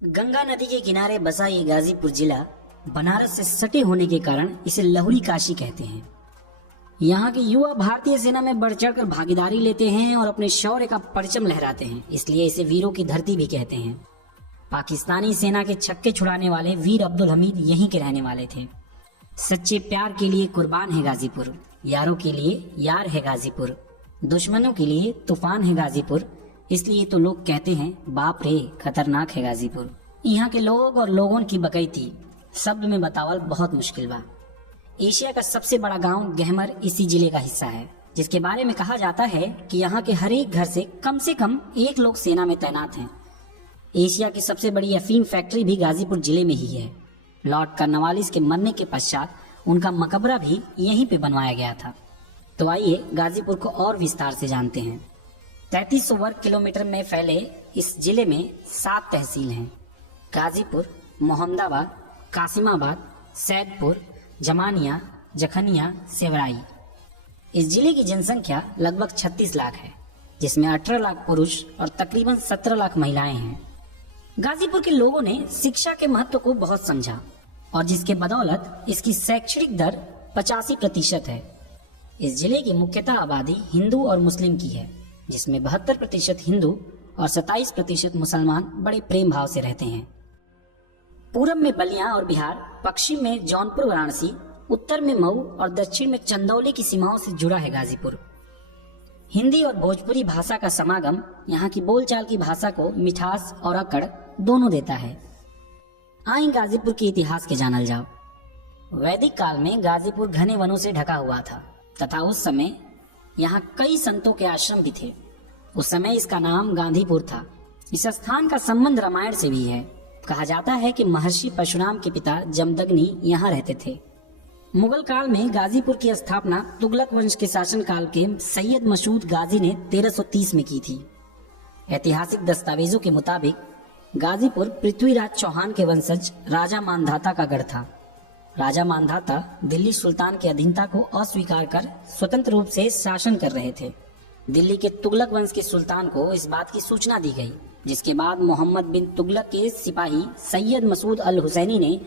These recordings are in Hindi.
गंगा नदी के किनारे बसा ये गाजीपुर जिला बनारस से सटे होने के कारण इसे लहुरी काशी कहते हैं। यहाँ के युवा भारतीय सेना में बढ़ चढ़कर भागीदारी लेते हैं और अपने शौर्य का परचम लहराते हैं, इसलिए इसे वीरों की धरती भी कहते हैं। पाकिस्तानी सेना के छक्के छुड़ाने वाले वीर अब्दुल हमीद यहीं के रहने वाले थे। सच्चे प्यार के लिए कुर्बान है गाजीपुर, यारों के लिए यार है गाजीपुर, दुश्मनों के लिए तूफान है गाजीपुर, इसलिए तो लोग कहते हैं बाप रे खतरनाक है गाजीपुर। यहाँ के लोग और लोगों की बकैती शब्द में बतावल बहुत मुश्किल बा। एशिया का सबसे बड़ा गांव गहमर इसी जिले का हिस्सा है, जिसके बारे में कहा जाता है कि यहाँ के हर एक घर से कम एक लोग सेना में तैनात हैं। एशिया की सबसे बड़ी अफीम फैक्ट्री भी गाजीपुर जिले में ही है। लॉर्ड कर्नवालिस के मरने के पश्चात उनका मकबरा भी यहीं पे बनवाया गया था। तो आइए गाजीपुर को और विस्तार से जानते हैं। 3300 वर्ग किलोमीटर में फैले इस जिले में 7 तहसील हैं: गाजीपुर, मोहम्मदाबाद, कासिमाबाद, सैदपुर, जमानिया, जखनिया, सेवराई। इस जिले की जनसंख्या लगभग 36 लाख है, जिसमें 18 लाख पुरुष और तकरीबन 17 लाख महिलाएं हैं। गाजीपुर के लोगों ने शिक्षा के महत्व को बहुत समझा और जिसके बदौलत इसकी शैक्षणिक दर 85% है। इस जिले की मुख्यतः आबादी हिंदू और मुस्लिम की है, जिसमें 72% हिंदू और 27% मुसलमान बड़े प्रेम भाव से रहते हैं। पूरब में बलिया और बिहार, पश्चिम में जौनपुर वाराणसी, उत्तर में मऊ और दक्षिण में चंदौली की सीमाओं से जुड़ा है गाजीपुर। हिंदी और भोजपुरी भाषा का समागम यहाँ की बोलचाल की भाषा को मिठास और अकड़ दोनों देता है। आइए गाजीपुर के इतिहास के जानल जाओ। वैदिक काल में गाजीपुर घने वनों से ढका हुआ था तथा उस समय यहाँ कई संतों के आश्रम भी थे। उस समय इसका नाम गांधीपुर था। इस स्थान का संबंध रामायण से भी है। कहा जाता है कि महर्षि परशुराम के पिता जमदग्नि यहाँ रहते थे। मुगल काल में गाजीपुर की स्थापना तुगलक वंश के शासन काल के सैयद मसूद गाजी ने 1330 में की थी। ऐतिहासिक दस्तावेजों के मुताबिक गाजीपुर पृथ्वीराज चौहान के वंशज राजा मानधाता का गढ़ था। राजा मानधाता दिल्ली सुल्तान की अधीनता को अस्वीकार कर स्वतंत्र रूप से शासन कर रहे थे। दिल्ली के तुगलक वंश के सुल्तान को इस बात की सूचना दी गई, जिसके बाद मोहम्मद बिन तुगलक के सिपाही सैयद मसूद अल हुसैनी ने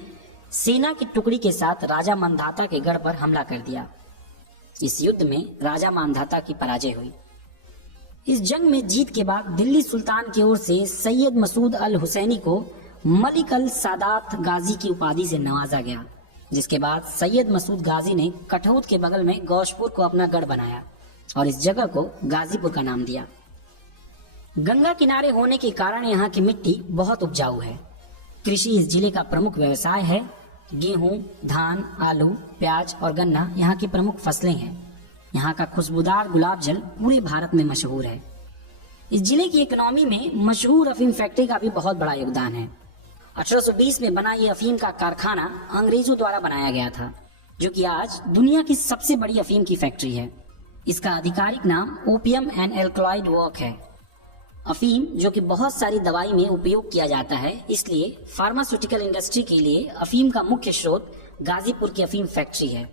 सेना की टुकड़ी के साथ राजा मानधाता के गढ़ पर हमला कर दिया। इस युद्ध में राजा मानधाता की पराजय हुई। इस जंग में जीत के बाद दिल्ली सुल्तान की ओर से सैयद मसूद अल हुसैनी को मलिक अल सादात गाजी की उपाधि से नवाजा गया, जिसके बाद सैयद मसूद गाजी ने कठौत के बगल में गौशपुर को अपना गढ़ बनाया और इस जगह को गाजीपुर का नाम दिया। गंगा किनारे होने के कारण यहाँ की मिट्टी बहुत उपजाऊ है। कृषि इस जिले का प्रमुख व्यवसाय है। गेहूं, धान, आलू, प्याज और गन्ना यहाँ की प्रमुख फसलें हैं। यहाँ का खुशबूदार गुलाब जल पूरे भारत में मशहूर है। इस जिले की इकोनॉमी में मशहूर अफीम फैक्ट्री का भी बहुत बड़ा योगदान है। 1820 में बना ये अफीम का कारखाना अंग्रेजों द्वारा बनाया गया था, जो कि आज दुनिया की सबसे बड़ी अफीम की फैक्ट्री है। इसका आधिकारिक नाम ओपियम एंड एल्कलॉइड वर्क है। अफीम जो कि बहुत सारी दवाई में उपयोग किया जाता है, इसलिए फार्मास्यूटिकल इंडस्ट्री के लिए अफीम का मुख्य स्रोत गाजीपुर की अफीम फैक्ट्री है।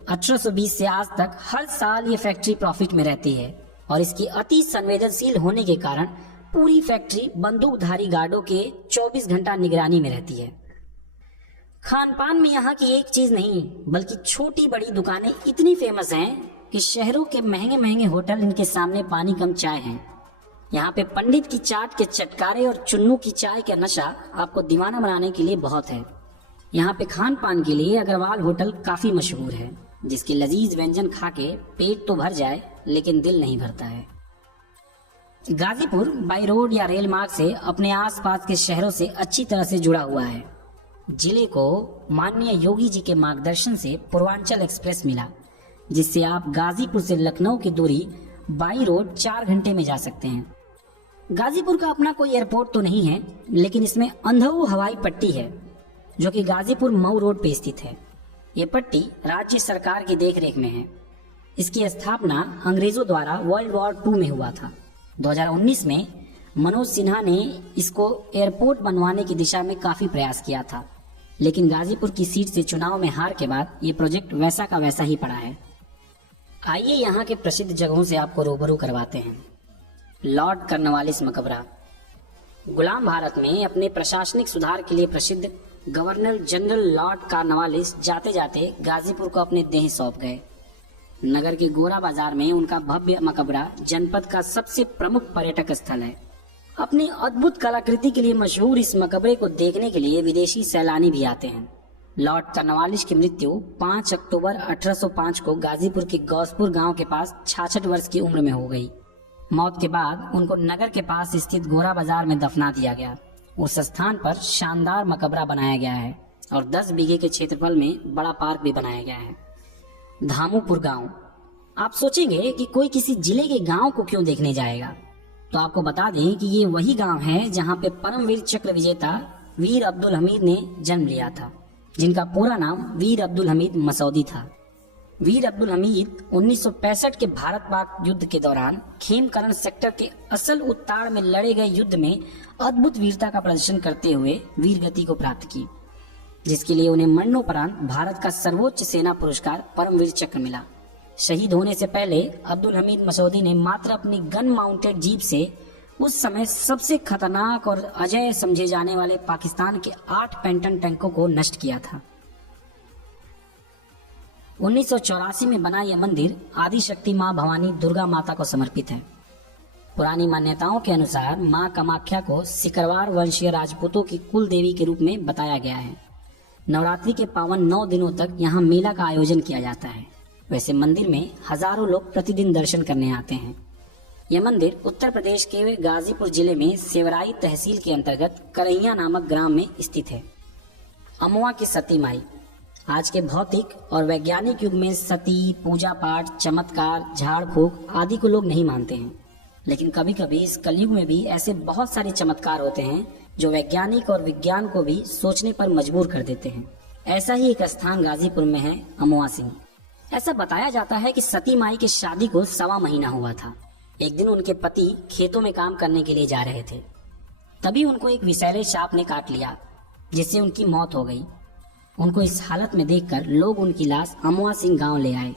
1820 से आज तक हर साल ये फैक्ट्री प्रॉफिट में रहती है और इसकी अति संवेदनशील होने के कारण पूरी फैक्ट्री बंदूकधारी गार्डों के 24 घंटा निगरानी में रहती है। खान पान में यहाँ की एक चीज नहीं बल्कि छोटी बड़ी दुकानें इतनी फेमस हैं कि शहरों के महंगे महंगे होटल इनके सामने पानी कम चाय हैं। यहाँ पे पंडित की चाट के चटकारे और चुन्नू की चाय का नशा आपको दीवाना बनाने के लिए बहुत है। यहाँ पे खान पान के लिए अग्रवाल होटल काफी मशहूर है, जिसके लजीज व्यंजन खा के पेट तो भर जाए लेकिन दिल नहीं भरता है। गाजीपुर बाई रोड या रेल मार्ग से अपने आसपास के शहरों से अच्छी तरह से जुड़ा हुआ है। जिले को माननीय योगी जी के मार्गदर्शन से पूर्वांचल एक्सप्रेस मिला, जिससे आप गाजीपुर से लखनऊ की दूरी बाई रोड 4 घंटे में जा सकते हैं। गाजीपुर का अपना कोई एयरपोर्ट तो नहीं है, लेकिन इसमें अंधऊ हवाई पट्टी है, जो कि गाजीपुर मऊ रोड पे स्थित है। ये पट्टी राज्य सरकार की देखरेख में है। इसकी स्थापना अंग्रेजों द्वारा वर्ल्ड वॉर 2 में हुआ था। 2019 में मनोज सिन्हा ने इसको एयरपोर्ट बनवाने की दिशा में काफी प्रयास किया था, लेकिन गाजीपुर की सीट से चुनाव में हार के बाद ये प्रोजेक्ट वैसा का वैसा ही पड़ा है। आइए यहाँ के प्रसिद्ध जगहों से आपको रूबरू करवाते हैं। लॉर्ड कर्नवालिस मकबरा। गुलाम भारत में अपने प्रशासनिक सुधार के लिए प्रसिद्ध गवर्नर जनरल लॉर्ड कॉर्नवालिस जाते जाते गाजीपुर को अपने देह सौंप गए। नगर के गोरा बाजार में उनका भव्य मकबरा जनपद का सबसे प्रमुख पर्यटक स्थल है। अपनी अद्भुत कलाकृति के लिए मशहूर इस मकबरे को देखने के लिए विदेशी सैलानी भी आते हैं। लॉर्ड कॉर्नवालिस की मृत्यु 5 अक्टूबर 1805 को गाजीपुर के गौसपुर गांव के पास 66 वर्ष की उम्र में हो गई। मौत के बाद उनको नगर के पास स्थित गोरा बाजार में दफना दिया गया। उस स्थान पर शानदार मकबरा बनाया गया है और 10 बीघे के क्षेत्रफल में बड़ा पार्क भी बनाया गया है। धामुपुर गांव। आप सोचेंगे कि कोई किसी जिले के गांव को क्यों देखने जाएगा, तो आपको बता दें कि ये वही गांव है जहां पे परमवीर चक्र विजेता वीर अब्दुल हमीद ने जन्म लिया था, जिनका पूरा नाम वीर अब्दुल हमीद मसौदी था। वीर अब्दुल हमीद 1965 के भारत पाक युद्ध के दौरान खेमकरण सेक्टर के असल उत्ताड़ में लड़े गए युद्ध में अद्भुत वीरता का प्रदर्शन करते हुए वीर गति को प्राप्त की, जिसके लिए उन्हें मरणोपरांत भारत का सर्वोच्च सेना पुरस्कार परमवीर चक्र मिला। शहीद होने से पहले अब्दुल हमीद मसौदी ने मात्र अपनी गन माउंटेड जीप से उस समय सबसे खतरनाक और अजेय समझे जाने वाले पाकिस्तान के 8 पेंटन टैंकों को नष्ट किया था। 1984 में बना यह मंदिर आदि शक्ति मां भवानी दुर्गा माता को समर्पित है। पुरानी मान्यताओं के अनुसार मां कामाख्या को सिकरवार वंशीय राजपूतों की कुल देवी के रूप में बताया गया है। नवरात्रि के पावन 9 दिनों तक यहाँ मेला का आयोजन किया जाता है। वैसे मंदिर में हजारों लोग प्रतिदिन दर्शन करने आते हैं। यह मंदिर उत्तर प्रदेश के गाजीपुर जिले में सेवराई तहसील के अंतर्गत करैया नामक ग्राम में स्थित है। अमवा की सती माई। आज के भौतिक और वैज्ञानिक युग में सती, पूजा पाठ, चमत्कार, झाड़ फूक आदि को लोग नहीं मानते हैं, लेकिन कभी कभी इस कलयुग में भी ऐसे बहुत सारे चमत्कार होते हैं जो वैज्ञानिक और विज्ञान को भी सोचने पर मजबूर कर देते हैं। ऐसा ही एक स्थान गाजीपुर में है, अमवा सिंह। ऐसा बताया जाता है कि सती माई की शादी को 1.25 महीना हुआ था। एक दिन उनके पति खेतों में काम करने के लिए जा रहे थे, तभी उनको एक विषैले सांप ने काट लिया, जिससे उनकी मौत हो गई। उनको इस हालत में देखकर लोग उनकी लाश अमवा सिंह गांव ले आए।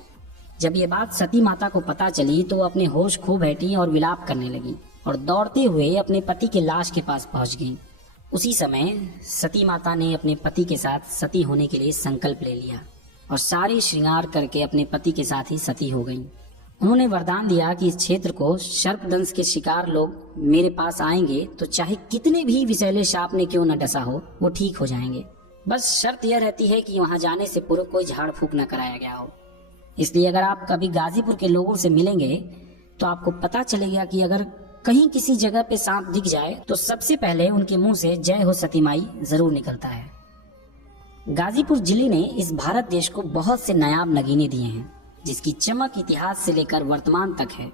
जब ये बात सती माता को पता चली तो वो अपने होश खो बैठी और विलाप करने लगी और दौड़ते हुए अपने पति की लाश के पास पहुंच गई। उसी समय सती माता ने अपने पति के साथ सती होने के लिए संकल्प ले लिया और सारी श्रृंगार करके अपने पति के साथ ही सती हो गई। उन्होंने वरदान दिया कि इस क्षेत्र को सर्पदंश के शिकार लोग मेरे पास आएंगे तो चाहे कितने भी विषैले सांप ने क्यों न डसा हो, वो ठीक हो जाएंगे। बस शर्त यह रहती है कि वहां जाने से पूर्व कोई झाड़ फूक न कराया गया हो। इसलिए अगर आप कभी गाजीपुर के लोगों से मिलेंगे तो आपको पता चलेगा कि अगर कहीं किसी जगह पे सांप दिख जाए तो सबसे पहले उनके मुंह से जय हो सती माई जरूर निकलता है। गाजीपुर जिले ने इस भारत देश को बहुत से नायाब नगीने दिए हैं, जिसकी चमक इतिहास से लेकर वर्तमान तक है।